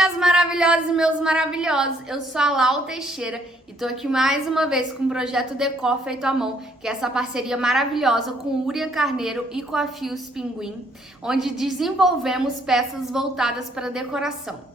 minhas maravilhosas e meus maravilhosos, eu sou a Lau Teixeira e tô aqui mais uma vez com o projeto Decor Feito à Mão, que é essa parceria maravilhosa com o Urian Carneiro e com a Fios Pinguim, onde desenvolvemos peças voltadas para decoração.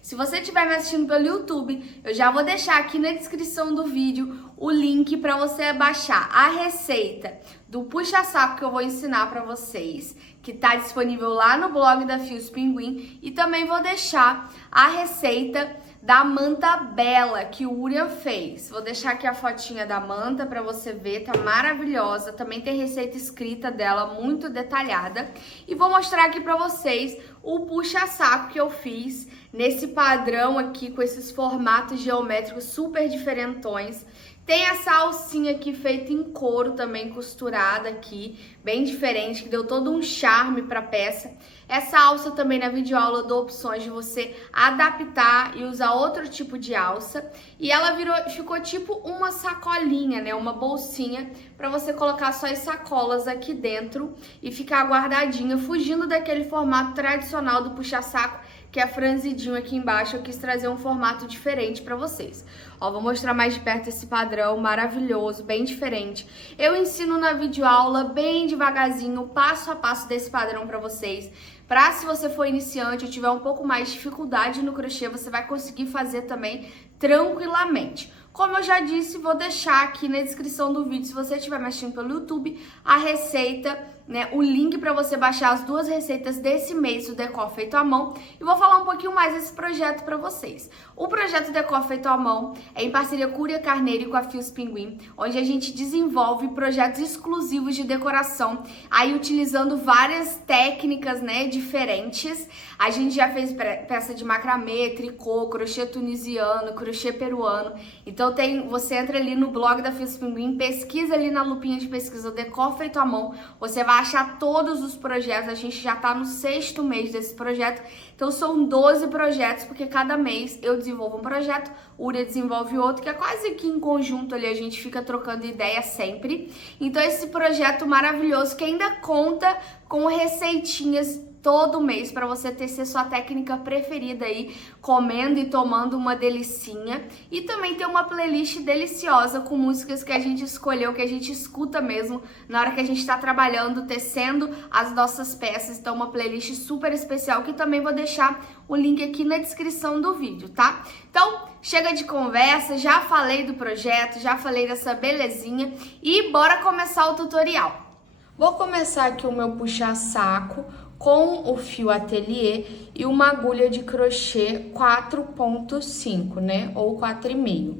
Se você estiver me assistindo pelo YouTube, eu já vou deixar aqui na descrição do vídeo o link para você baixar a receita do puxa-saco que eu vou ensinar para vocês, que está disponível lá no blog da Fios Pinguim, e também vou deixar a receita da manta bela que o Urian fez. Vou deixar aqui a fotinha da manta para você ver, tá maravilhosa. Também tem receita escrita dela, muito detalhada. E vou mostrar aqui para vocês o puxa-saco que eu fiz nesse padrão aqui, com esses formatos geométricos super diferentões. Tem essa alcinha aqui feita em couro também, costurada aqui, bem diferente, que deu todo um charme para a peça. Essa alça também na videoaula eu dou opções de você adaptar e usar outro tipo de alça. E ela ficou tipo uma sacolinha, né? Uma bolsinha para você colocar suas sacolas aqui dentro e ficar guardadinha, fugindo daquele formato tradicional do puxa-saco, que é franzidinho aqui embaixo. Eu quis trazer um formato diferente para vocês. Ó, vou mostrar mais de perto esse padrão maravilhoso, bem diferente. Eu ensino na videoaula bem devagarzinho, passo a passo desse padrão para vocês. Para se você for iniciante ou tiver um pouco mais de dificuldade no crochê, você vai conseguir fazer também tranquilamente. Como eu já disse, vou deixar aqui na descrição do vídeo, se você estiver mexendo pelo YouTube, a receita, né, o link para você baixar as duas receitas desse mês do Decor Feito à Mão. E vou falar um pouquinho mais desse projeto para vocês. O projeto Decor Feito à Mão é em parceria com o Urian Carneiro e com a Fios Pinguim, onde a gente desenvolve projetos exclusivos de decoração, aí utilizando várias técnicas, né, diferentes. A gente já fez peça de macramê, tricô, crochê tunisiano, crochê peruano. Então você entra ali no blog da Fios Pinguim, pesquisa ali na lupinha de pesquisa o Decor Feito à Mão, você vai achar todos os projetos. A gente já tá no 6º mês desse projeto, então são 12 projetos, porque cada mês eu desenvolvo um projeto, o Urian desenvolve outro, que é quase que em conjunto ali, a gente fica trocando ideia sempre. Então esse projeto maravilhoso que ainda conta com receitinhas todo mês para você ter sua técnica preferida aí, comendo e tomando uma delicinha. E também tem uma playlist deliciosa com músicas que a gente escolheu, que a gente escuta mesmo na hora que a gente está trabalhando, tecendo as nossas peças. Então uma playlist super especial, que também vou deixar o link aqui na descrição do vídeo, tá? Então chega de conversa, já falei do projeto, já falei dessa belezinha e bora começar o tutorial. Vou começar aqui o meu puxa-saco com o fio ateliê e uma agulha de crochê 4.5, né? Ou 4,5.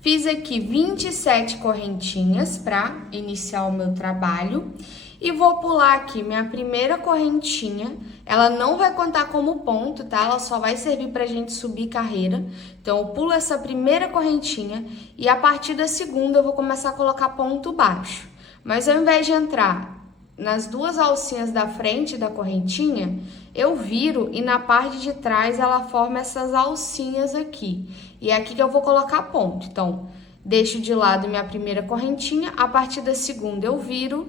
Fiz aqui 27 correntinhas para iniciar o meu trabalho. E vou pular aqui minha primeira correntinha. Ela não vai contar como ponto, tá? Ela só vai servir pra gente subir carreira. Então, eu pulo essa primeira correntinha e a partir da segunda eu vou começar a colocar ponto baixo. Mas ao invés de entrar nas duas alcinhas da frente da correntinha, eu viro e na parte de trás ela forma essas alcinhas aqui. E é aqui que eu vou colocar ponto. Então, deixo de lado minha primeira correntinha, a partir da segunda eu viro,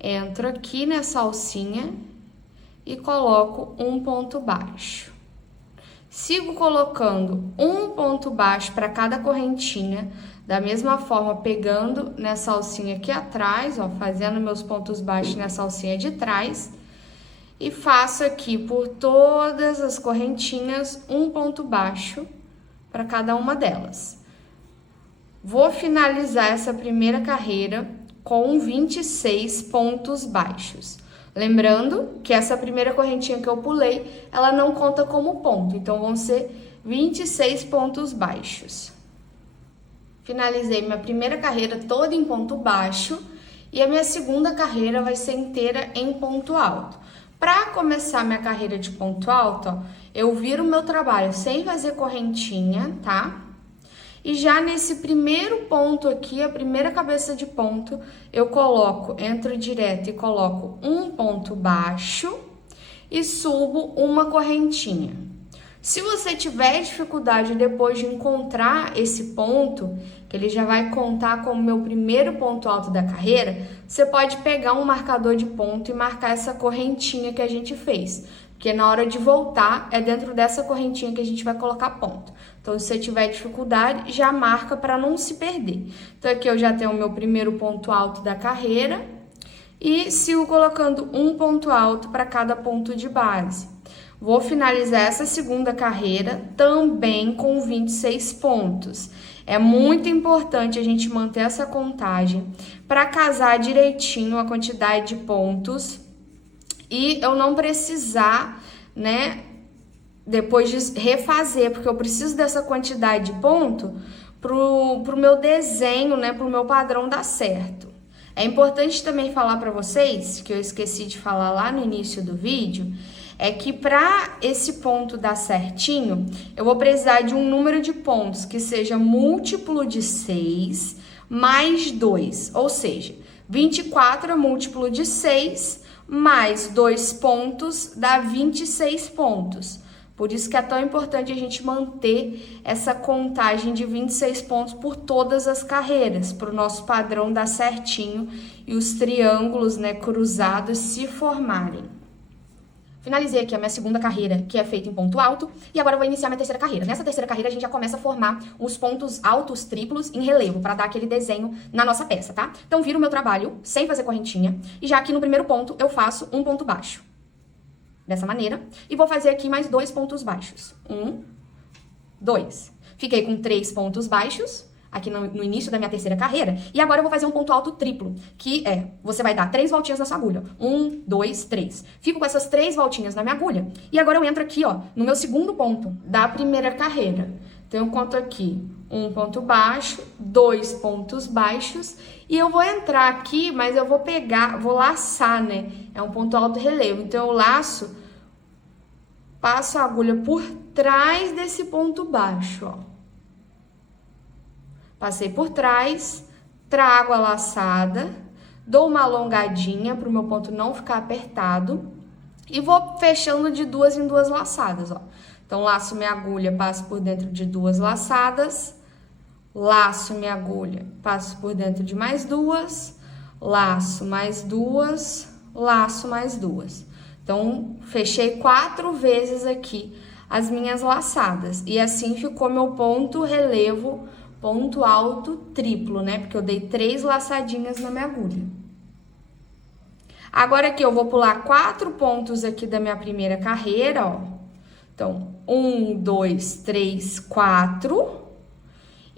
entro aqui nessa alcinha e coloco um ponto baixo. Sigo colocando um ponto baixo para cada correntinha, da mesma forma pegando nessa alcinha aqui atrás, ó, fazendo meus pontos baixos nessa alcinha de trás, e faço aqui por todas as correntinhas um ponto baixo para cada uma delas. Vou finalizar essa primeira carreira com 26 pontos baixos. Lembrando que essa primeira correntinha que eu pulei, ela não conta como ponto, então vão ser 26 pontos baixos. Finalizei minha primeira carreira toda em ponto baixo e a minha segunda carreira vai ser inteira em ponto alto. Para começar minha carreira de ponto alto, ó, eu viro o meu trabalho sem fazer correntinha, tá? E já nesse primeiro ponto aqui, a primeira cabeça de ponto, eu entro direto e coloco um ponto baixo e subo uma correntinha. Se você tiver dificuldade depois de encontrar esse ponto, que ele já vai contar como meu primeiro ponto alto da carreira, você pode pegar um marcador de ponto e marcar essa correntinha que a gente fez. porque na hora de voltar é dentro dessa correntinha que a gente vai colocar ponto. Então, se você tiver dificuldade, já marca para não se perder. Então, aqui eu já tenho o meu primeiro ponto alto da carreira e sigo colocando um ponto alto para cada ponto de base. Vou finalizar essa segunda carreira também com 26 pontos. É muito importante a gente manter essa contagem para casar direitinho a quantidade de pontos e eu não precisar, né, depois de refazer, porque eu preciso dessa quantidade de ponto pro meu desenho, né, pro meu padrão dar certo. É importante também falar para vocês, que eu esqueci de falar lá no início do vídeo, é que para esse ponto dar certinho, eu vou precisar de um número de pontos que seja múltiplo de 6 mais 2, ou seja, 24 é múltiplo de 6 mais 2 pontos dá 26 pontos. Por isso que é tão importante a gente manter essa contagem de 26 pontos por todas as carreiras, para o nosso padrão dar certinho e os triângulos, né, cruzados se formarem. Finalizei aqui a minha segunda carreira, que é feita em ponto alto, e agora eu vou iniciar minha terceira carreira. Nessa terceira carreira, a gente já começa a formar os pontos altos triplos em relevo, para dar aquele desenho na nossa peça, tá? Então, viro o meu trabalho sem fazer correntinha, e já aqui no primeiro ponto, eu faço um ponto baixo. Dessa maneira, e vou fazer aqui mais 2 pontos baixos. 1, 2. Fiquei com 3 pontos baixos, aqui no início da minha terceira carreira, e agora eu vou fazer um ponto alto triplo, que é, você vai dar 3 voltinhas na sua agulha. 1, 2, 3. Fico com essas 3 voltinhas na minha agulha, e agora eu entro aqui, ó, no meu segundo ponto da primeira carreira. Então, eu conto aqui 1 ponto baixo, 2 pontos baixos, e eu vou entrar aqui, mas eu vou pegar, vou laçar, né? É um ponto alto relevo, então eu laço, passo a agulha por trás desse ponto baixo, ó. Passei por trás, trago a laçada, dou uma alongadinha para o meu ponto não ficar apertado e vou fechando de 2 em 2 laçadas, ó. Então, laço minha agulha, passo por dentro de 2 laçadas, laço minha agulha, passo por dentro de mais 2, laço mais 2, laço mais 2. Então, fechei 4 vezes aqui as minhas laçadas. E assim ficou meu ponto relevo, ponto alto triplo, né? Porque eu dei 3 laçadinhas na minha agulha. Agora aqui eu vou pular 4 pontos aqui da minha primeira carreira, ó. Então, 1, 2, 3, 4.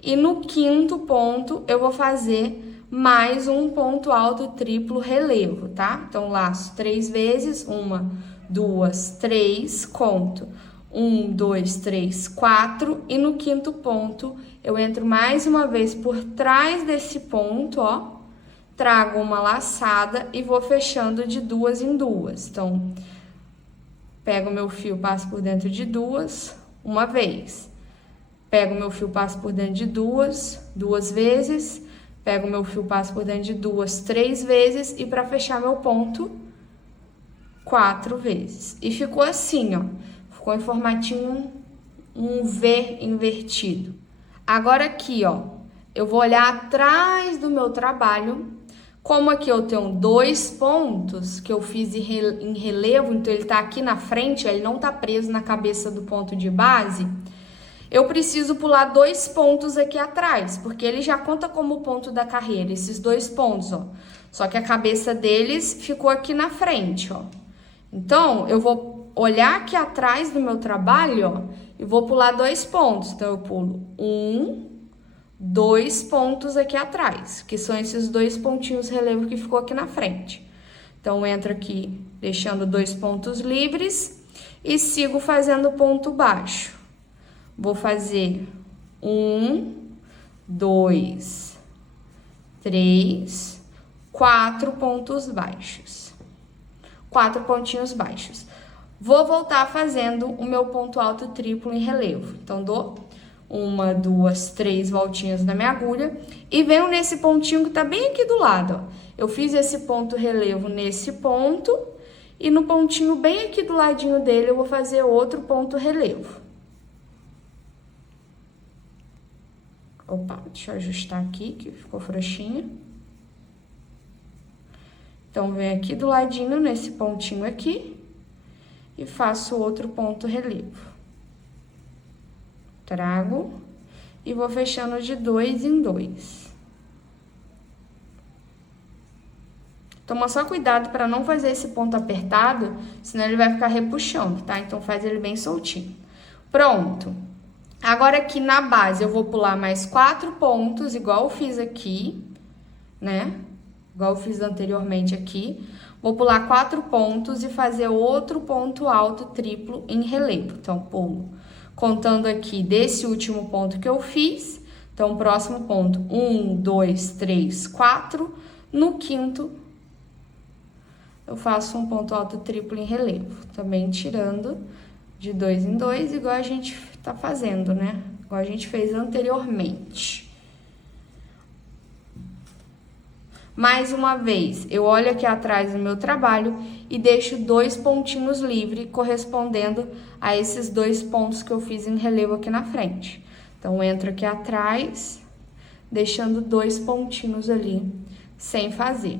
E no quinto ponto, eu vou fazer mais um ponto alto triplo relevo, tá? Então, laço 3 vezes, 1, 2, 3, conto. 1, 2, 3, 4. E no quinto ponto, eu entro mais uma vez por trás desse ponto, ó. Trago uma laçada e vou fechando de 2 em 2. Então, pego meu fio, passo por dentro de 2, uma vez. Pego meu fio, passo por dentro de 2, 2 vezes. Pego meu fio, passo por dentro de 2, 3 vezes. E para fechar meu ponto, 4 vezes. E ficou assim, ó. Ficou em formatinho um V invertido. Agora aqui, ó, eu vou olhar atrás do meu trabalho. Como aqui eu tenho 2 pontos que eu fiz em relevo, então ele tá aqui na frente, ele não tá preso na cabeça do ponto de base, eu preciso pular 2 pontos aqui atrás, porque ele já conta como ponto da carreira, esses 2 pontos, ó. Só que a cabeça deles ficou aqui na frente, ó. Então, eu vou olhar aqui atrás do meu trabalho, ó, e vou pular 2 pontos. Então, eu pulo 1, 2 pontos aqui atrás, que são esses 2 pontinhos relevo que ficou aqui na frente. Então, entro aqui deixando 2 pontos livres e sigo fazendo ponto baixo. Vou fazer 1, 2, 3, 4 pontos baixos. 4 pontinhos baixos. Vou voltar fazendo o meu ponto alto triplo em relevo. Então, dou 1, 2, 3 voltinhas na minha agulha e venho nesse pontinho que tá bem aqui do lado, ó. Eu fiz esse ponto relevo nesse ponto e no pontinho bem aqui do ladinho dele eu vou fazer outro ponto relevo. Opa, deixa eu ajustar aqui que ficou frouxinho. Então, venho aqui do ladinho nesse pontinho aqui e faço outro ponto relevo. Trago e vou fechando de 2 em 2. Toma só cuidado para não fazer esse ponto apertado, senão ele vai ficar repuxando, tá? Então faz ele bem soltinho. Pronto. Agora aqui na base eu vou pular mais 4 pontos, igual eu fiz aqui, né? Igual eu fiz anteriormente aqui. Vou pular 4 pontos e fazer outro ponto alto triplo em relevo. Então, pulo. Contando aqui desse último ponto que eu fiz. Então, próximo ponto, 1, 2, 3, 4. No quinto, eu faço um ponto alto triplo em relevo. Também tirando de 2 em 2, igual a gente tá fazendo, né? Igual a gente fez anteriormente. Mais uma vez, eu olho aqui atrás do meu trabalho e deixo 2 pontinhos livres, correspondendo a esses 2 pontos que eu fiz em relevo aqui na frente. Então, entro aqui atrás, deixando 2 pontinhos ali, sem fazer.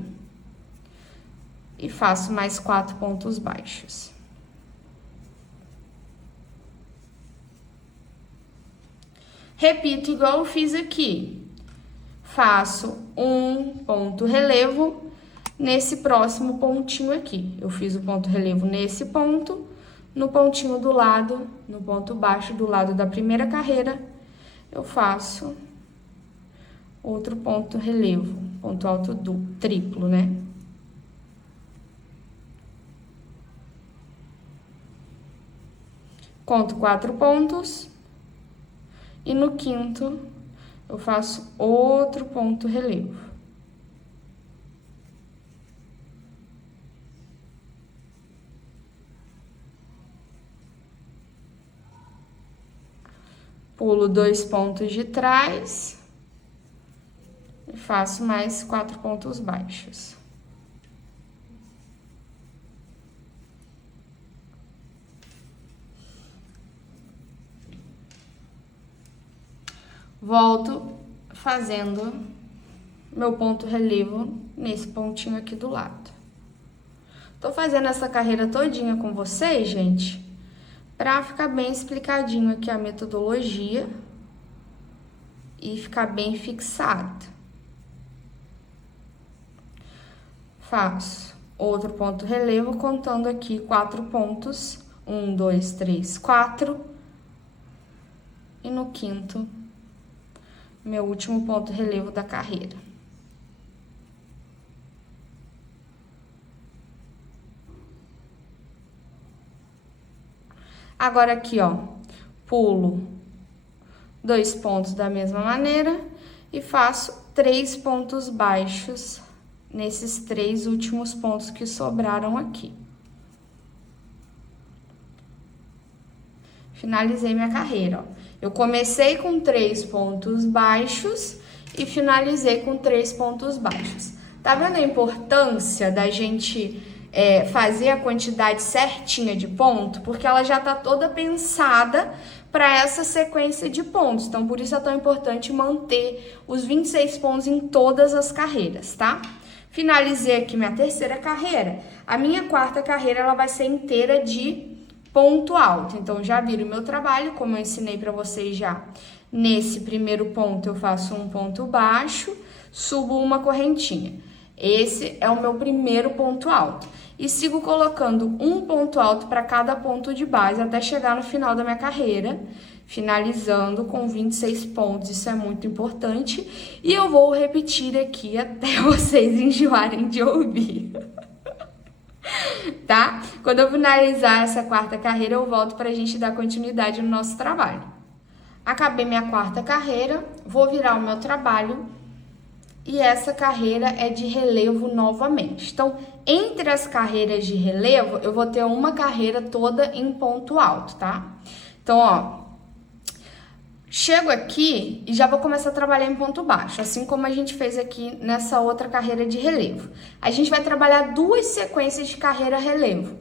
E faço mais 4 pontos baixos. Repito igual eu fiz aqui. Faço um ponto relevo nesse próximo pontinho aqui. Eu fiz o ponto relevo nesse ponto, no pontinho do lado, no ponto baixo do lado da primeira carreira, eu faço outro ponto relevo, ponto alto triplo, né? Conto 4 pontos e no quinto eu faço outro ponto relevo. Pulo 2 pontos de trás e faço mais 4 pontos baixos. Volto fazendo meu ponto relevo nesse pontinho aqui do lado. Tô fazendo essa carreira todinha com vocês, gente, pra ficar bem explicadinho aqui a metodologia e ficar bem fixado. Faço outro ponto relevo, contando aqui 4 pontos. 1, 2, 3, 4. E no quinto, meu último ponto relevo da carreira. Agora aqui, ó, pulo 2 pontos da mesma maneira e faço 3 pontos baixos nesses 3 últimos pontos que sobraram aqui. Finalizei minha carreira, ó. Eu comecei com 3 pontos baixos e finalizei com 3 pontos baixos. Tá vendo a importância da gente fazer a quantidade certinha de ponto? Porque ela já tá toda pensada para essa sequência de pontos. Então, por isso é tão importante manter os 26 pontos em todas as carreiras, tá? Finalizei aqui minha terceira carreira. A minha quarta carreira, ela vai ser inteira de ponto alto. Então, já viram o meu trabalho, como eu ensinei para vocês já. Nesse primeiro ponto, eu faço um ponto baixo, subo uma correntinha. Esse é o meu primeiro ponto alto. E sigo colocando um ponto alto para cada ponto de base até chegar no final da minha carreira, finalizando com 26 pontos. Isso é muito importante. E eu vou repetir aqui até vocês enjoarem de ouvir. Tá? Quando eu finalizar essa quarta carreira, eu volto pra gente dar continuidade no nosso trabalho. Acabei minha quarta carreira, vou virar o meu trabalho e essa carreira é de relevo novamente. Então, entre as carreiras de relevo, eu vou ter uma carreira toda em ponto alto, tá? Então, ó, chego aqui e já vou começar a trabalhar em ponto baixo, assim como a gente fez aqui nessa outra carreira de relevo. A gente vai trabalhar 2 sequências de carreira relevo.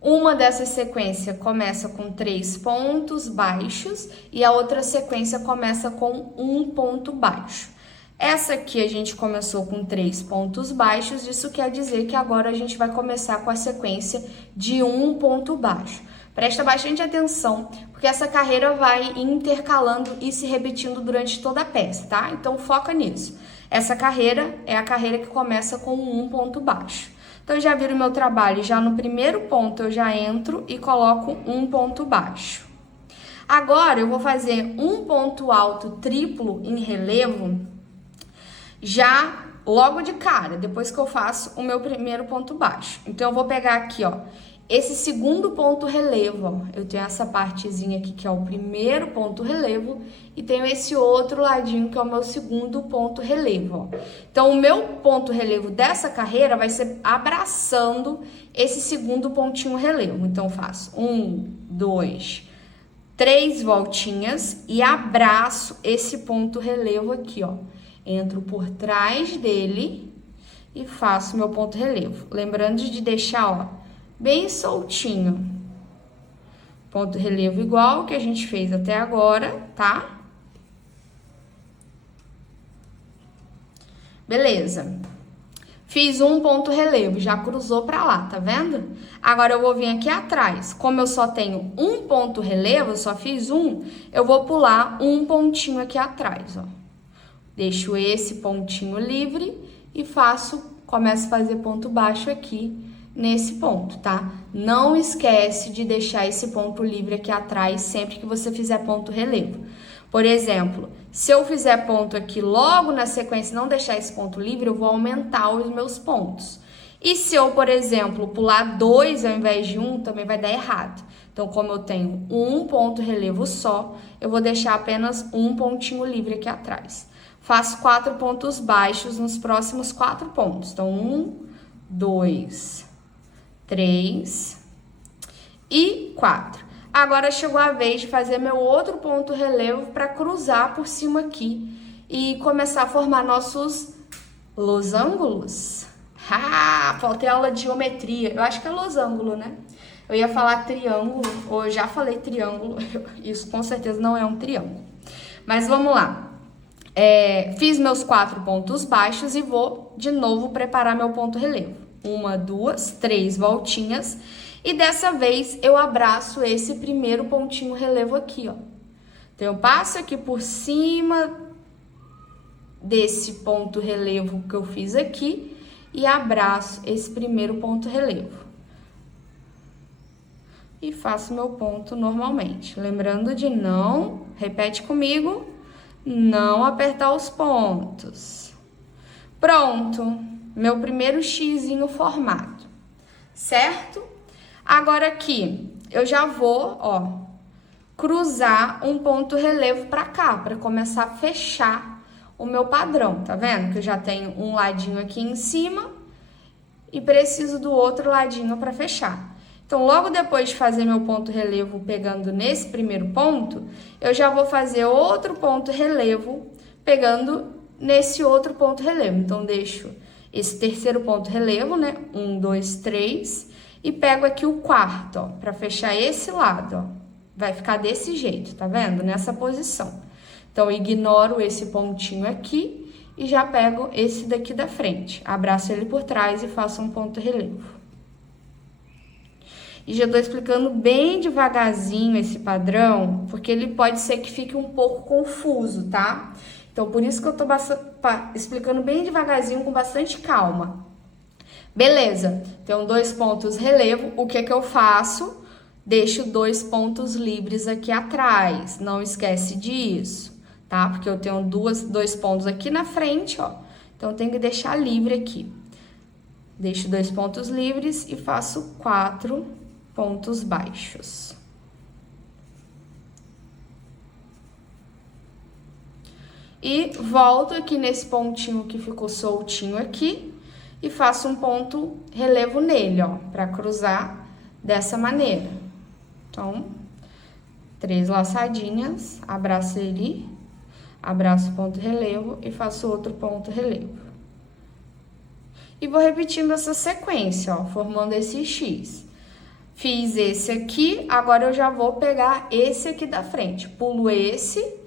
Uma dessas sequências começa com 3 pontos baixos e a outra sequência começa com 1 ponto baixo. Essa aqui a gente começou com 3 pontos baixos, isso quer dizer que agora a gente vai começar com a sequência de 1 ponto baixo. Presta bastante atenção, porque essa carreira vai intercalando e se repetindo durante toda a peça, tá? Então foca nisso. Essa carreira é a carreira que começa com 1 ponto baixo. Então já viram o meu trabalho, já no primeiro ponto eu já entro e coloco 1 ponto baixo. Agora eu vou fazer um ponto alto triplo em relevo já logo de cara, depois que eu faço o meu primeiro ponto baixo. Então eu vou pegar aqui, ó, esse segundo ponto relevo, ó. Eu tenho essa partezinha aqui que é o primeiro ponto relevo e tenho esse outro ladinho que é o meu segundo ponto relevo, ó. Então o meu ponto relevo dessa carreira vai ser abraçando esse segundo pontinho relevo. Então eu faço 1, 2, 3 voltinhas e abraço esse ponto relevo aqui, ó. Entro por trás dele e faço meu ponto relevo. Lembrando de deixar, ó, bem soltinho. Ponto relevo igual que a gente fez até agora, tá? Beleza. Fiz um ponto relevo, já cruzou pra lá, tá vendo? Agora eu vou vir aqui atrás. Como eu só tenho um ponto relevo, eu só fiz um, eu vou pular um pontinho aqui atrás, ó. Deixo esse pontinho livre e começo a fazer ponto baixo aqui nesse ponto, tá? Não esquece de deixar esse ponto livre aqui atrás sempre que você fizer ponto relevo. Por exemplo, se eu fizer ponto aqui logo na sequência e não deixar esse ponto livre, eu vou aumentar os meus pontos. E se eu, por exemplo, pular 2 ao invés de 1, também vai dar errado. Então, como eu tenho um ponto relevo só, eu vou deixar apenas um pontinho livre aqui atrás. Faço 4 pontos baixos nos próximos 4 pontos. Então, 1, 2, 3 e 4. Agora chegou a vez de fazer meu outro ponto relevo para cruzar por cima aqui e começar a formar nossos losângulos. Ah, faltei aula de geometria. Eu acho que é losango, né? Eu ia falar triângulo, ou eu já falei triângulo. Isso com certeza não é um triângulo. Mas vamos lá. Fiz meus 4 pontos baixos e vou de novo preparar meu ponto relevo. 1, 2, 3 voltinhas. E dessa vez eu abraço esse primeiro pontinho relevo aqui, ó. Então eu passo aqui por cima desse ponto relevo que eu fiz aqui e abraço esse primeiro ponto relevo. E faço meu ponto normalmente. Lembrando de não, repete comigo, não apertar os pontos. Pronto, meu primeiro xizinho formado, certo? Agora aqui, eu já vou, ó, cruzar um ponto relevo pra cá, pra começar a fechar o meu padrão, tá vendo? Que eu já tenho um ladinho aqui em cima e preciso do outro ladinho pra fechar. Então, logo depois de fazer meu ponto relevo pegando nesse primeiro ponto, eu já vou fazer outro ponto relevo pegando nesse outro ponto relevo. Então, deixo esse terceiro ponto relevo, né? 1, 2, 3. E pego aqui o quarto, ó, pra fechar esse lado, ó. Vai ficar desse jeito, tá vendo? Nessa posição. Então, ignoro esse pontinho aqui e já pego esse daqui da frente. Abraço ele por trás e faço um ponto relevo. E já tô explicando bem devagarzinho esse padrão, porque ele pode ser que fique um pouco confuso, tá? Então, por isso que eu tô explicando bem devagarzinho, com bastante calma. Beleza, então 2 pontos relevo, o que que eu faço? Deixo 2 pontos livres aqui atrás, não esquece disso, tá? Porque eu tenho 2 pontos aqui na frente, ó, então eu tenho que deixar livre aqui. Deixo 2 pontos livres e faço 4 pontos baixos. E volto aqui nesse pontinho que ficou soltinho aqui e faço um ponto relevo nele, ó, para cruzar dessa maneira. Então, 3 laçadinhas, abraço ele, abraço o ponto relevo e faço outro ponto relevo. E vou repetindo essa sequência, ó, formando esse X. Fiz esse aqui, agora eu já vou pegar esse aqui da frente. Pulo esse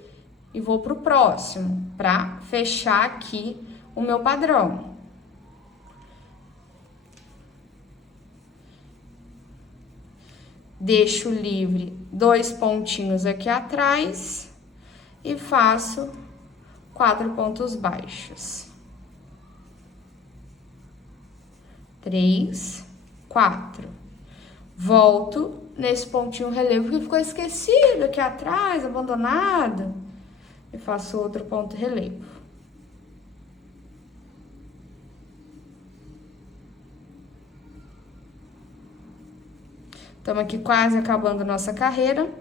e vou pro próximo, para fechar aqui o meu padrão. Deixo livre 2 pontinhos aqui atrás e faço 4 pontos baixos. 3, 4. Volto nesse pontinho relevo que ficou esquecido aqui atrás, abandonado, e faço outro ponto relevo. Estamos aqui quase acabando nossa carreira.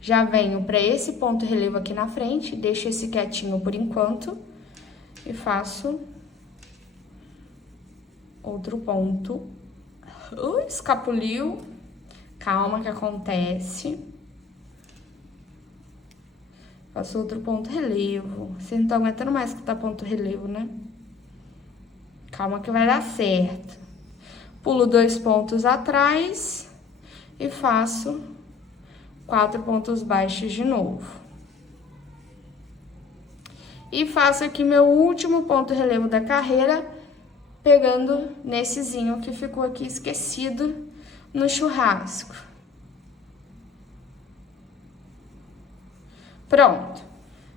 Já venho para esse ponto relevo aqui na frente, deixo esse quietinho por enquanto e faço outro ponto. Escapuliu. Calma que acontece. Faço outro ponto relevo. Vocês não estão aguentando mais que tá ponto relevo, né? Calma que vai dar certo. Pulo 2 pontos atrás e faço 4 pontos baixos de novo. E faço aqui meu último ponto relevo da carreira, pegando nessezinho que ficou aqui esquecido no churrasco. Pronto.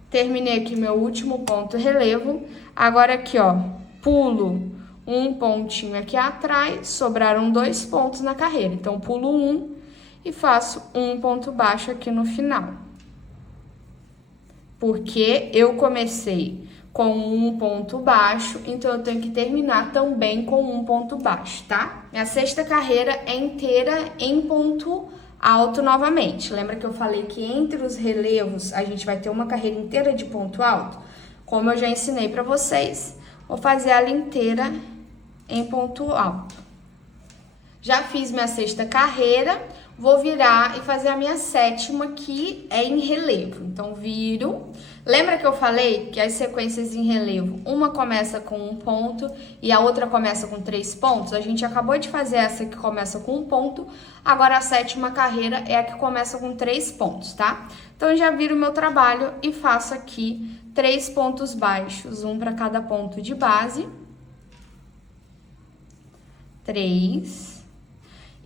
Terminei aqui meu último ponto relevo. Agora aqui, ó, pulo um pontinho aqui atrás, sobraram 2 pontos na carreira. Então, pulo 1 e faço um ponto baixo aqui no final. Porque eu comecei com um ponto baixo, então eu tenho que terminar também com um ponto baixo, tá? Minha sexta carreira é inteira em ponto alto novamente. Lembra que eu falei que entre os relevos a gente vai ter uma carreira inteira de ponto alto? Como eu já ensinei pra vocês, vou fazer ela inteira em ponto alto. Já fiz minha sexta carreira, vou virar e fazer a minha sétima, que é em relevo. Então, viro. Lembra que eu falei que as sequências em relevo, uma começa com 1 ponto e a outra começa com 3 pontos? A gente acabou de fazer essa que começa com 1 ponto, agora a sétima carreira é a que começa com 3 pontos, tá? Então, eu já viro o meu trabalho e faço aqui 3 pontos baixos, um para cada ponto de base. 3.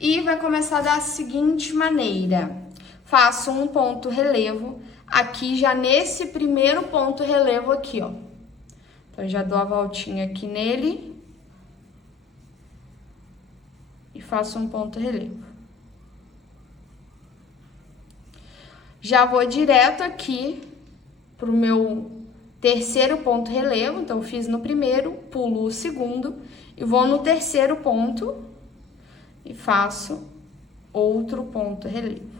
E vai começar da seguinte maneira. Faço um ponto relevo aqui já nesse primeiro ponto relevo aqui, ó. Então, já dou a voltinha aqui nele e faço um ponto relevo. Já vou direto aqui pro meu terceiro ponto relevo. Então, fiz no primeiro, pulo o segundo e vou no terceiro ponto e faço outro ponto relevo.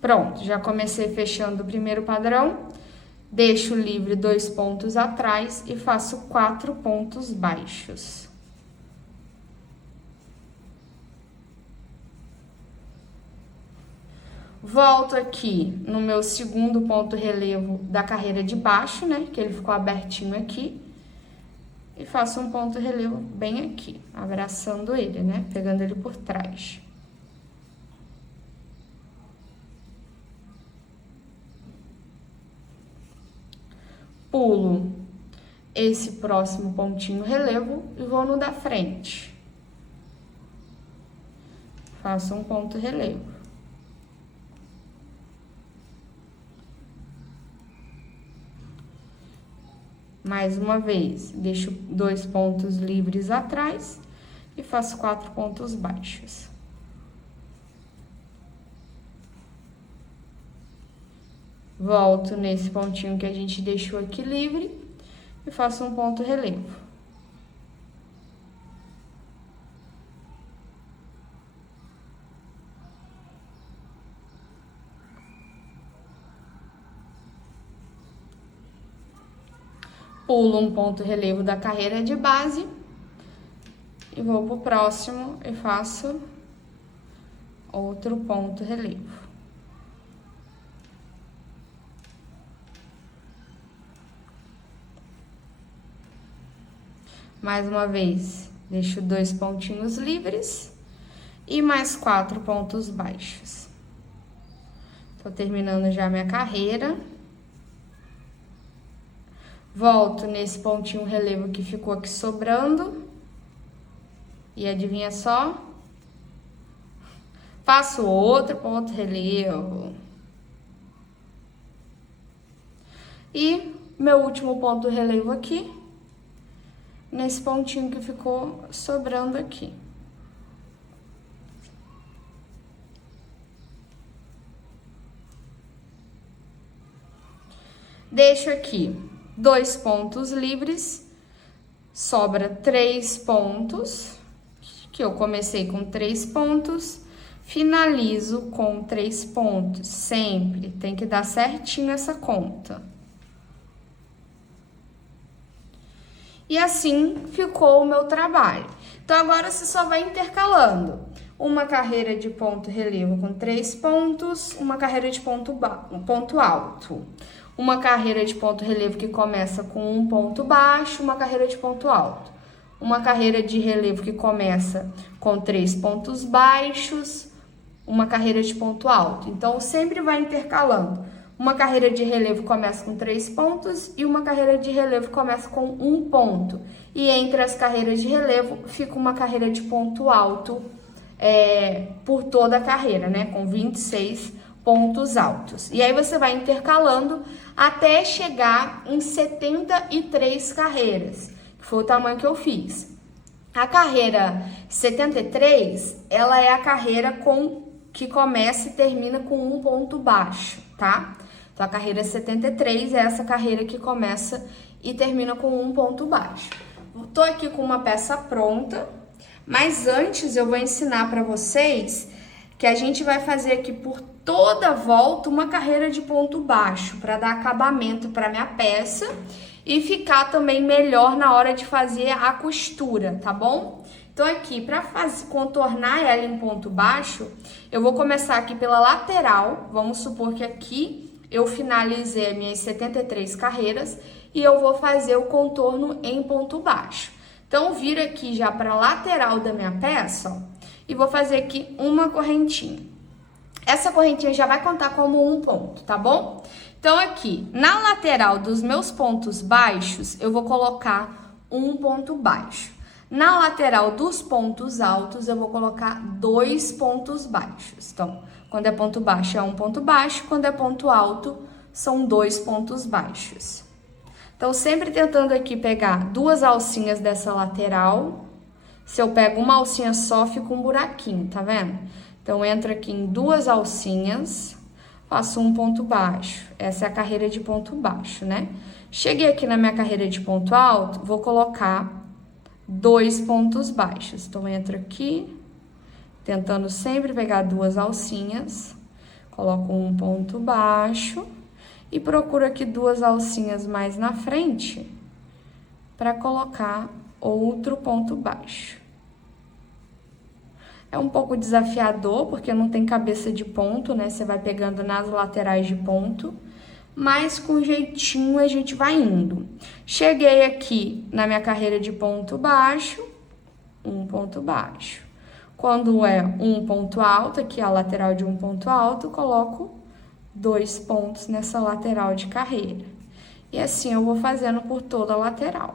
Pronto, já comecei fechando o primeiro padrão, deixo livre 2 pontos atrás e faço 4 pontos baixos. Volto aqui no meu segundo ponto relevo da carreira de baixo, né, que ele ficou abertinho aqui. E faço um ponto relevo bem aqui, abraçando ele, né? Pegando ele por trás. Pulo esse próximo pontinho relevo e vou no da frente. Faço um ponto relevo. Mais uma vez, deixo 2 pontos livres atrás e faço 4 pontos baixos. Volto nesse pontinho que a gente deixou aqui livre e faço um ponto relevo. Pulo um ponto relevo da carreira de base e vou pro próximo e faço outro ponto relevo. Mais uma vez, deixo 2 pontinhos livres e mais 4 pontos baixos. Tô terminando já a minha carreira. Volto nesse pontinho relevo que ficou aqui sobrando. E adivinha só? Faço outro ponto relevo. E meu último ponto relevo aqui, nesse pontinho que ficou sobrando aqui. Deixo aqui 2 pontos livres, sobra 3 pontos, que eu comecei com 3 pontos, finalizo com 3 pontos, sempre tem que dar certinho essa conta. E assim ficou o meu trabalho. Então, agora você só vai intercalando uma carreira de ponto relevo com 3 pontos, uma carreira de ponto alto. Uma carreira de ponto relevo que começa com um ponto baixo, uma carreira de ponto alto. Uma carreira de relevo que começa com 3 pontos baixos, uma carreira de ponto alto. Então, sempre vai intercalando. Uma carreira de relevo começa com 3 pontos e uma carreira de relevo começa com 1 ponto. E entre as carreiras de relevo fica uma carreira de ponto alto por toda a carreira, né? Com 26 pontos altos. E aí você vai intercalando até chegar em 73 carreiras, que foi o tamanho que eu fiz. A carreira 73, ela é a carreira que começa e termina com um ponto baixo, tá? Então, a carreira 73 é essa carreira que começa e termina com um ponto baixo. Tô aqui com uma peça pronta, mas antes eu vou ensinar para vocês que a gente vai fazer aqui por toda a volta uma carreira de ponto baixo, para dar acabamento para minha peça e ficar também melhor na hora de fazer a costura, tá bom? Então, aqui, para contornar ela em ponto baixo, eu vou começar aqui pela lateral. Vamos supor que aqui eu finalizei as minhas 73 carreiras e eu vou fazer o contorno em ponto baixo. Então, viro aqui já para a lateral da minha peça, ó, e vou fazer aqui uma correntinha. Essa correntinha já vai contar como um ponto, tá bom? Então, aqui, na lateral dos meus pontos baixos, eu vou colocar um ponto baixo. Na lateral dos pontos altos, eu vou colocar 2 pontos baixos. Então, quando é ponto baixo, é um ponto baixo. Quando é ponto alto, são 2 pontos baixos. Então, sempre tentando aqui pegar 2 alcinhas dessa lateral. Se eu pego uma alcinha só, fica um buraquinho, tá vendo? Então, entro aqui em 2 alcinhas, faço um ponto baixo. Essa é a carreira de ponto baixo, né? Cheguei aqui na minha carreira de ponto alto, vou colocar 2 pontos baixos. Então, entro aqui, tentando sempre pegar 2 alcinhas, coloco um ponto baixo e procuro aqui 2 alcinhas mais na frente para colocar outro ponto baixo. É um pouco desafiador, porque não tem cabeça de ponto, né? Você vai pegando nas laterais de ponto, mas com jeitinho a gente vai indo. Cheguei aqui na minha carreira de ponto baixo, um ponto baixo. Quando é um ponto alto, aqui a lateral de um ponto alto, coloco 2 pontos nessa lateral de carreira. E assim eu vou fazendo por toda a lateral.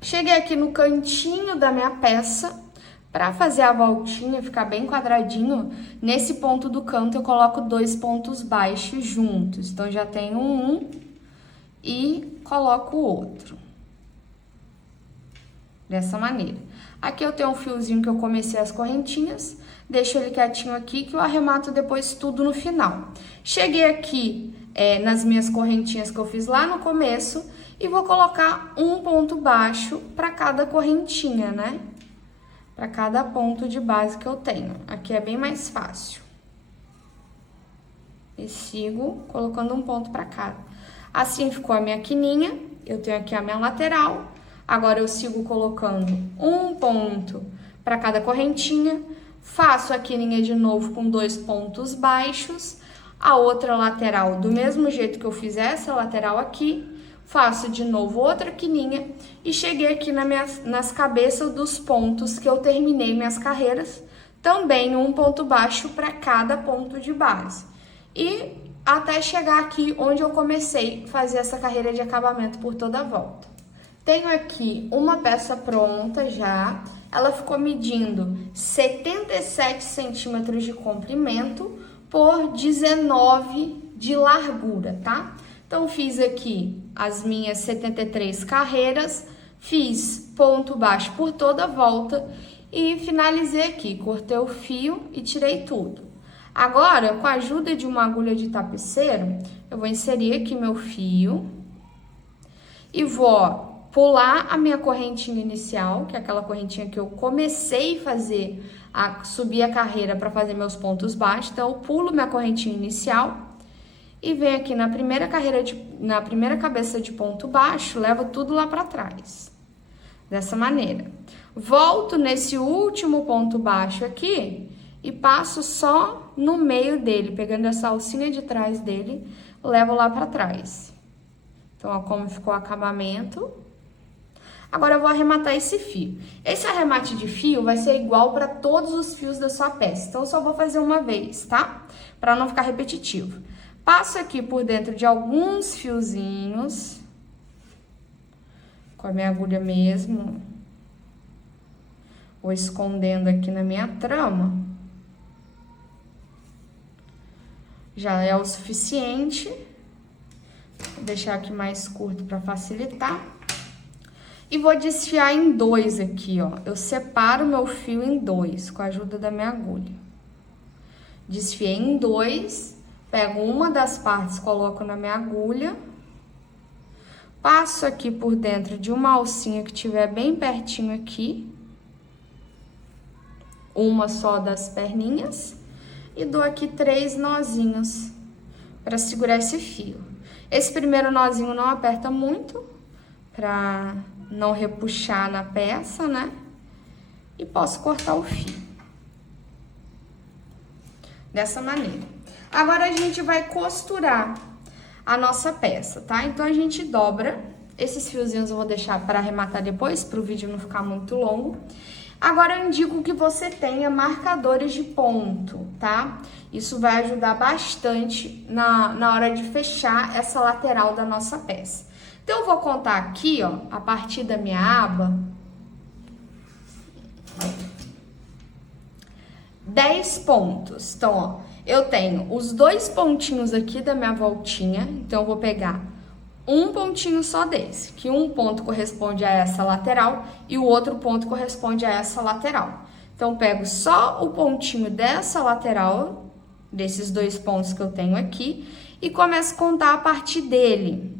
Cheguei aqui no cantinho da minha peça, para fazer a voltinha, ficar bem quadradinho, nesse ponto do canto eu coloco 2 pontos baixos juntos. Então, já tenho um e coloco o outro. Dessa maneira. Aqui eu tenho um fiozinho que eu comecei as correntinhas, deixo ele quietinho aqui que eu arremato depois tudo no final. Cheguei aqui nas minhas correntinhas que eu fiz lá no começo e vou colocar um ponto baixo para cada correntinha, né? Para cada ponto de base que eu tenho. Aqui é bem mais fácil. E sigo colocando um ponto para cada. Assim ficou a minha quininha. Eu tenho aqui a minha lateral. Agora eu sigo colocando um ponto para cada correntinha. Faço a quininha de novo com 2 pontos baixos. A outra lateral do mesmo jeito que eu fiz essa lateral aqui. Faço de novo outra quininha e cheguei aqui nas cabeças dos pontos que eu terminei minhas carreiras, também um ponto baixo para cada ponto de base. e até chegar aqui onde eu comecei a fazer essa carreira de acabamento por toda a volta. Tenho aqui uma peça pronta já, ela ficou medindo 77 centímetros de comprimento por 19 de largura, tá? Então, fiz aqui as minhas 73 carreiras, fiz ponto baixo por toda a volta e finalizei aqui, cortei o fio e tirei tudo. Agora, com a ajuda de uma agulha de tapeceiro, eu vou inserir aqui meu fio e vou pular a minha correntinha inicial, que é aquela correntinha que eu comecei a fazer, subir a carreira para fazer meus pontos baixos. Então, eu pulo minha correntinha inicial e venho aqui na primeira cabeça de ponto baixo, levo tudo lá para trás. Dessa maneira. Volto nesse último ponto baixo aqui e passo só no meio dele, pegando essa alcinha de trás dele, levo lá para trás. Então, ó, como ficou o acabamento. Agora, eu vou arrematar esse fio. Esse arremate de fio vai ser igual para todos os fios da sua peça. Então, eu só vou fazer uma vez, tá? Para não ficar repetitivo. Passo aqui por dentro de alguns fiozinhos, com a minha agulha mesmo. Vou escondendo aqui na minha trama. Já é o suficiente. Vou deixar aqui mais curto para facilitar. E vou desfiar em 2 aqui, ó. Eu separo meu fio em 2 com a ajuda da minha agulha. Desfiei em 2, pego uma das partes, coloco na minha agulha. Passo aqui por dentro de uma alcinha que tiver bem pertinho aqui. Uma só das perninhas. E dou aqui 3 nozinhos para segurar esse fio. Esse primeiro nozinho não aperta muito, para não repuxar na peça, né? E posso cortar o fio. Dessa maneira. Agora, a gente vai costurar a nossa peça, tá? Então, a gente dobra. Esses fiozinhos eu vou deixar para arrematar depois, para o vídeo não ficar muito longo. Agora, eu indico que você tenha marcadores de ponto, tá? Isso vai ajudar bastante na hora de fechar essa lateral da nossa peça. Então, eu vou contar aqui, ó, a partir da minha aba, 10 pontos. Então, ó, eu tenho os 2 pontinhos aqui da minha voltinha, então eu vou pegar um pontinho só desse, que um ponto corresponde a essa lateral e o outro ponto corresponde a essa lateral. Então, pego só o pontinho dessa lateral, desses 2 pontos que eu tenho aqui, e começo a contar a partir dele.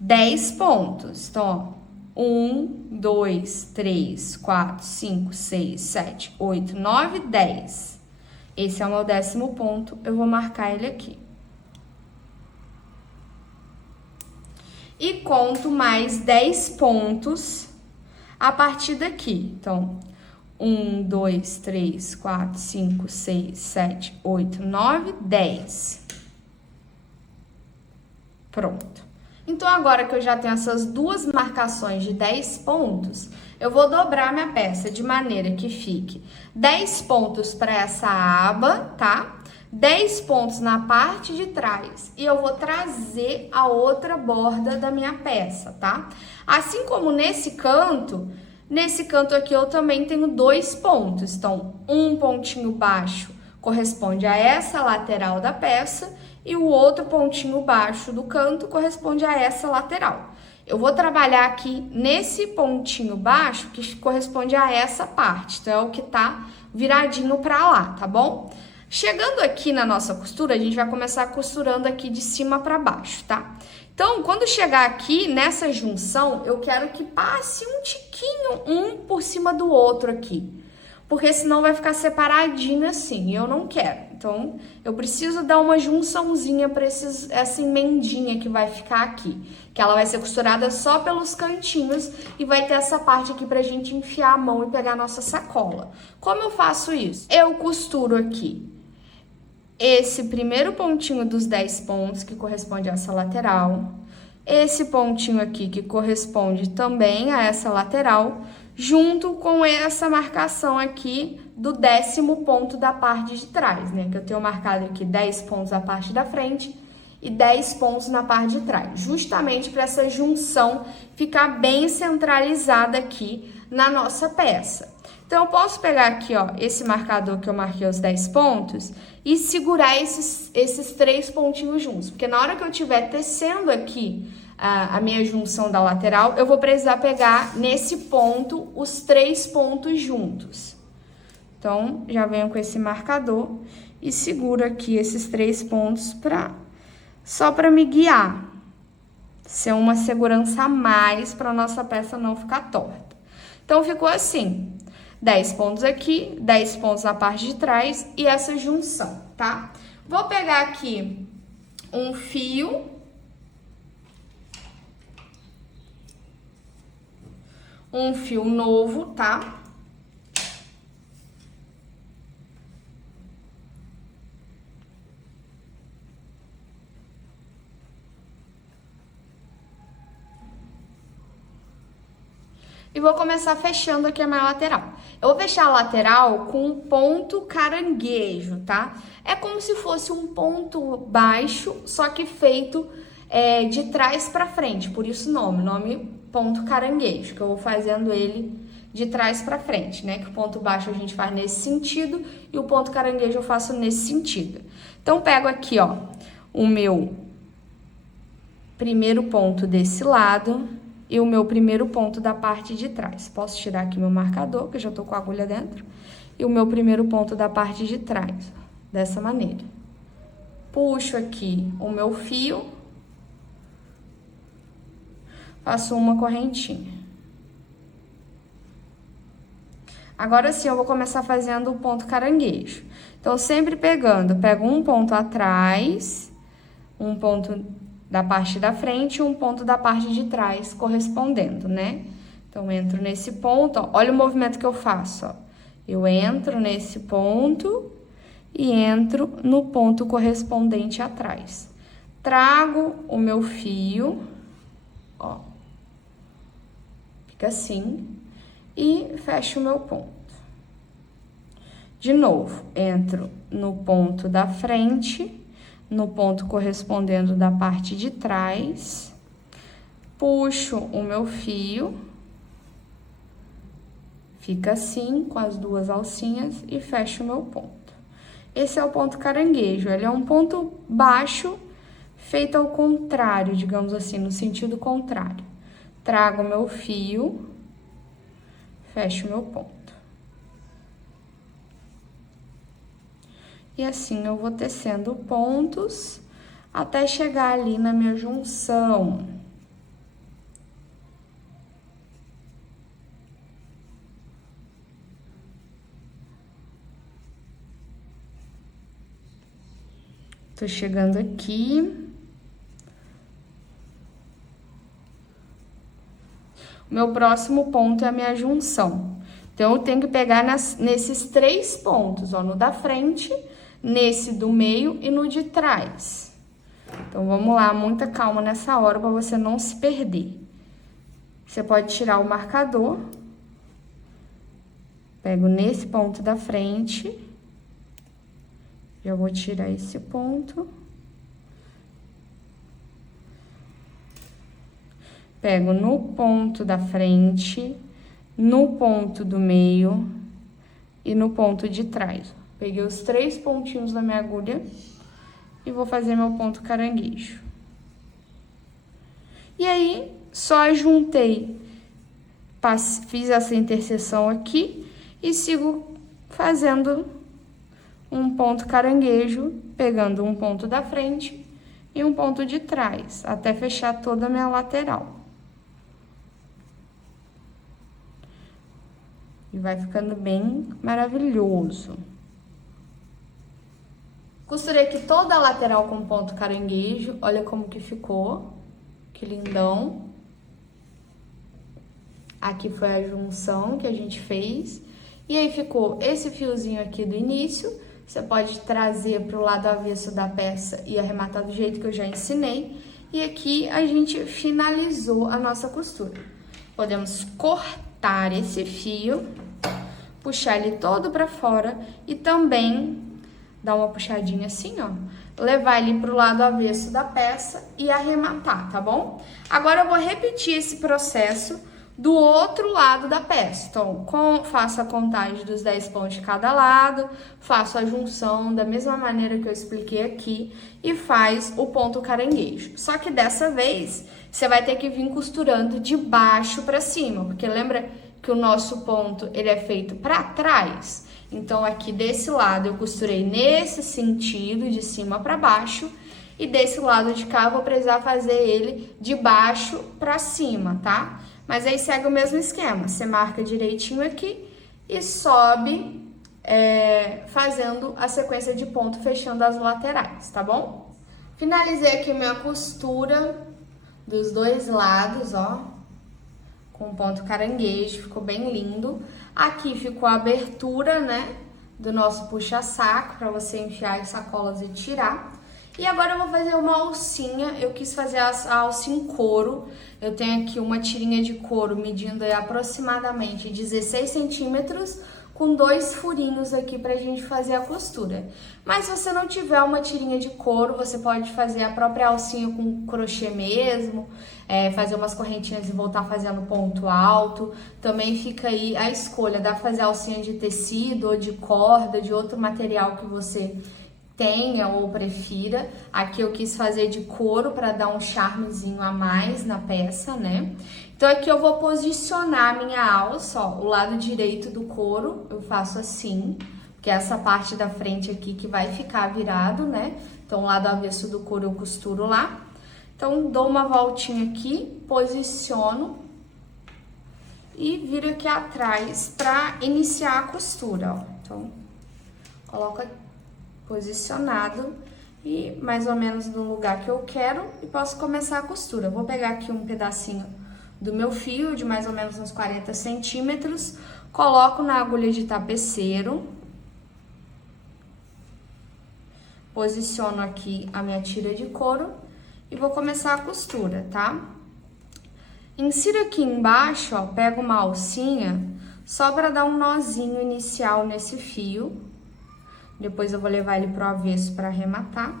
10 pontos. Então, ó, 1, 2, 3, 4, 5, 6, 7, 8, 9, 10. Esse é o meu 10º ponto, eu vou marcar ele aqui. E conto mais 10 pontos a partir daqui. Então, 1, 2, 3, 4, 5, 6, 7, 8, 9, 10. Pronto. Então, agora que eu já tenho essas 2 marcações de 10 pontos, eu vou dobrar minha peça de maneira que fique 10 pontos para essa aba, tá? 10 pontos na parte de trás e eu vou trazer a outra borda da minha peça, tá? Assim como nesse canto aqui eu também tenho 2 pontos. Então, um pontinho baixo corresponde a essa lateral da peça e o outro pontinho baixo do canto corresponde a essa lateral. Eu vou trabalhar aqui nesse pontinho baixo que corresponde a essa parte, então é o que tá viradinho pra lá, tá bom? Chegando aqui na nossa costura, a gente vai começar costurando aqui de cima pra baixo, tá? Então, quando chegar aqui nessa junção, eu quero que passe um tiquinho um por cima do outro aqui, porque senão vai ficar separadinho assim, e eu não quero. Então, eu preciso dar uma junçãozinha para essa emendinha que vai ficar aqui, que ela vai ser costurada só pelos cantinhos e vai ter essa parte aqui pra gente enfiar a mão e pegar a nossa sacola. Como eu faço isso? Eu costuro aqui esse primeiro pontinho dos 10 pontos, que corresponde a essa lateral, esse pontinho aqui, que corresponde também a essa lateral, junto com essa marcação aqui do 10º ponto da parte de trás, né? Que eu tenho marcado aqui 10 pontos na parte da frente e 10 pontos na parte de trás, justamente para essa junção ficar bem centralizada aqui na nossa peça. Então, eu posso pegar aqui, ó, esse marcador que eu marquei os 10 pontos e segurar esses 3 pontinhos juntos, porque na hora que eu estiver tecendo aqui a minha junção da lateral, eu vou precisar pegar nesse ponto os 3 pontos juntos. Então, já venho com esse marcador e seguro aqui esses 3 pontos só para me guiar. Ser uma segurança a mais para nossa peça não ficar torta. Então, ficou assim, 10 pontos aqui, 10 pontos na parte de trás e essa junção, tá? Vou pegar aqui um fio. Um fio novo, tá? E vou começar fechando aqui a minha lateral. Eu vou fechar a lateral com um ponto caranguejo, tá? É como se fosse um ponto baixo, só que feito de trás pra frente. Por isso o nome ponto caranguejo, que eu vou fazendo ele de trás pra frente, né? Que o ponto baixo a gente faz nesse sentido e o ponto caranguejo eu faço nesse sentido. Então, pego aqui, ó, o meu primeiro ponto desse lado e o meu primeiro ponto da parte de trás. Posso tirar aqui meu marcador, que eu já tô com a agulha dentro. E o meu primeiro ponto da parte de trás, dessa maneira. Puxo aqui o meu fio, faço uma correntinha. Agora sim, eu vou começar fazendo o ponto caranguejo. Então, sempre pego um ponto atrás, um ponto da parte da frente e um ponto da parte de trás, correspondendo, né? Então, entro nesse ponto, ó, olha o movimento que eu faço, ó. Eu entro nesse ponto e entro no ponto correspondente atrás. Trago o meu fio, ó, fica assim, e fecho o meu ponto. De novo, entro no ponto da frente, no ponto correspondendo da parte de trás, puxo o meu fio, fica assim, com as duas alcinhas, e fecho o meu ponto. Esse é o ponto caranguejo, ele é um ponto baixo, feito ao contrário, digamos assim, no sentido contrário. Trago o meu fio, fecho o meu ponto. E assim eu vou tecendo pontos até chegar ali na minha junção. Tô chegando aqui. O meu próximo ponto é a minha junção. Então, eu tenho que pegar nesses 3 pontos, ó, no da frente, nesse do meio e no de trás. Então, vamos lá, muita calma nessa hora para você não se perder. Você pode tirar o marcador. Pego nesse ponto da frente. Já vou tirar esse ponto. Pego no ponto da frente, no ponto do meio e no ponto de trás. Peguei os 3 pontinhos da minha agulha e vou fazer meu ponto caranguejo. E aí, só juntei, fiz essa interseção aqui e sigo fazendo um ponto caranguejo, pegando um ponto da frente e um ponto de trás, até fechar toda a minha lateral. E vai ficando bem maravilhoso. Costurei aqui toda a lateral com ponto caranguejo. Olha como que ficou. Que lindão. Aqui foi a junção que a gente fez. E aí ficou esse fiozinho aqui do início. Você pode trazer para o lado avesso da peça e arrematar do jeito que eu já ensinei. E aqui a gente finalizou a nossa costura. Podemos cortar esse fio, puxar ele todo pra fora e também dar uma puxadinha assim, ó. Levar ele pro lado avesso da peça e arrematar, tá bom? Agora eu vou repetir esse processo do outro lado da peça. Então, faço a contagem dos 10 pontos de cada lado, faço a junção da mesma maneira que eu expliquei aqui e faz o ponto caranguejo. Só que dessa vez, você vai ter que vir costurando de baixo para cima, porque lembra que o nosso ponto, ele é feito para trás? Então, aqui desse lado eu costurei nesse sentido, de cima para baixo, e desse lado de cá eu vou precisar fazer ele de baixo para cima, tá? Mas aí segue o mesmo esquema, você marca direitinho aqui e sobe fazendo a sequência de ponto, fechando as laterais, tá bom? Finalizei aqui minha costura dos dois lados, ó, com ponto caranguejo, ficou bem lindo. Aqui ficou a abertura, né, do nosso puxa-saco, para você enfiar as sacolas e tirar. E agora eu vou fazer uma alcinha, eu quis fazer a alça em couro. Eu tenho aqui uma tirinha de couro medindo aí aproximadamente 16 centímetros, com 2 furinhos aqui pra gente fazer a costura. Mas se você não tiver uma tirinha de couro, você pode fazer a própria alcinha com crochê mesmo, fazer umas correntinhas e voltar fazendo ponto alto. Também fica aí a escolha, dá pra fazer alcinha de tecido ou de corda, de outro material que você tenha ou prefira. Aqui eu quis fazer de couro para dar um charmezinho a mais na peça, né? Então aqui eu vou posicionar a minha alça, ó, o lado direito do couro eu faço assim, que é essa parte da frente aqui que vai ficar virado, né? Então o lado avesso do couro eu costuro lá. Então dou uma voltinha aqui, posiciono e viro aqui atrás para iniciar a costura, ó. Então coloco aqui posicionado e mais ou menos no lugar que eu quero e posso começar a costura. Vou pegar aqui um pedacinho do meu fio de mais ou menos uns 40 centímetros, coloco na agulha de tapeceiro, posiciono aqui a minha tira de couro e vou começar a costura, tá? Insiro aqui embaixo, ó, pego uma alcinha só para dar um nozinho inicial nesse fio. Depois eu vou levar ele pro avesso para arrematar.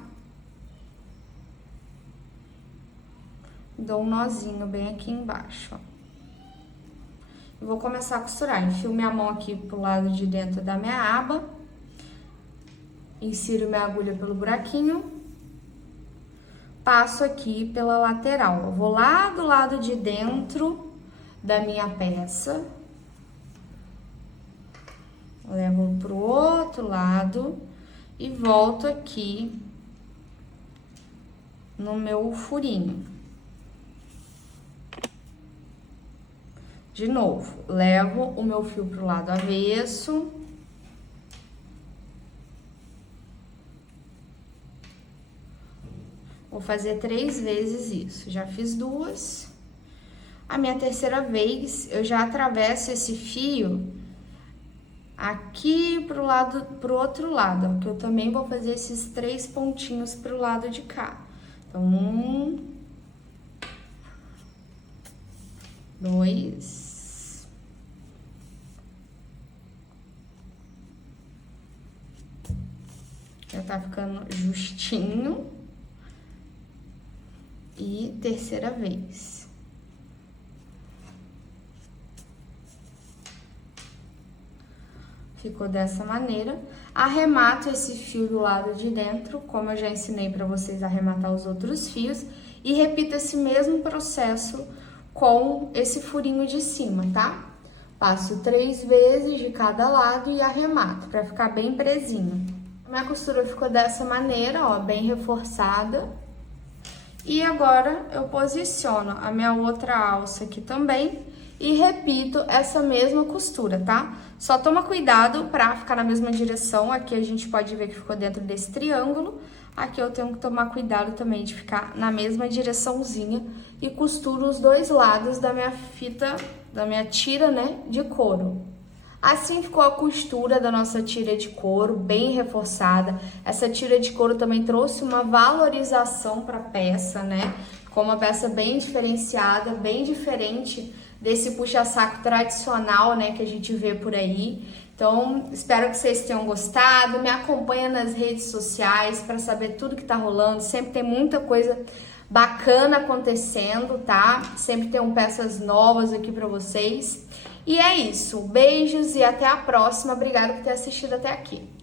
Dou um nozinho bem aqui embaixo, ó. Eu vou começar a costurar. Enfio minha mão aqui pro lado de dentro da minha aba. Insiro minha agulha pelo buraquinho. Passo aqui pela lateral. Eu vou lá do lado de dentro da minha peça. Levo pro outro lado e volto aqui no meu furinho. De novo, levo o meu fio pro lado avesso. Vou fazer 3 vezes isso. Já fiz 2. A minha terceira vez, eu já atravesso esse fio aqui pro outro lado, ó, que eu também vou fazer esses 3 pontinhos pro lado de cá. Então, 1, 2, já tá ficando justinho. E terceira vez. Ficou dessa maneira. Arremato esse fio do lado de dentro, como eu já ensinei para vocês a arrematar os outros fios, e repito esse mesmo processo com esse furinho de cima, tá? Passo 3 vezes de cada lado e arremato, para ficar bem presinho. Minha costura ficou dessa maneira, ó, bem reforçada. E agora eu posiciono a minha outra alça aqui também e repito essa mesma costura, tá? Só toma cuidado pra ficar na mesma direção. Aqui a gente pode ver que ficou dentro desse triângulo. Aqui eu tenho que tomar cuidado também de ficar na mesma direçãozinha e costuro os dois lados da minha fita, da minha tira, né, de couro. Assim ficou a costura da nossa tira de couro, bem reforçada. Essa tira de couro também trouxe uma valorização para a peça, né? Ficou uma peça bem diferenciada, bem diferente desse puxa-saco tradicional, né, que a gente vê por aí. Então, espero que vocês tenham gostado. Me acompanha nas redes sociais para saber tudo que tá rolando. Sempre tem muita coisa bacana acontecendo, tá? Sempre tem peças novas aqui para vocês. E é isso. Beijos e até a próxima. Obrigada por ter assistido até aqui.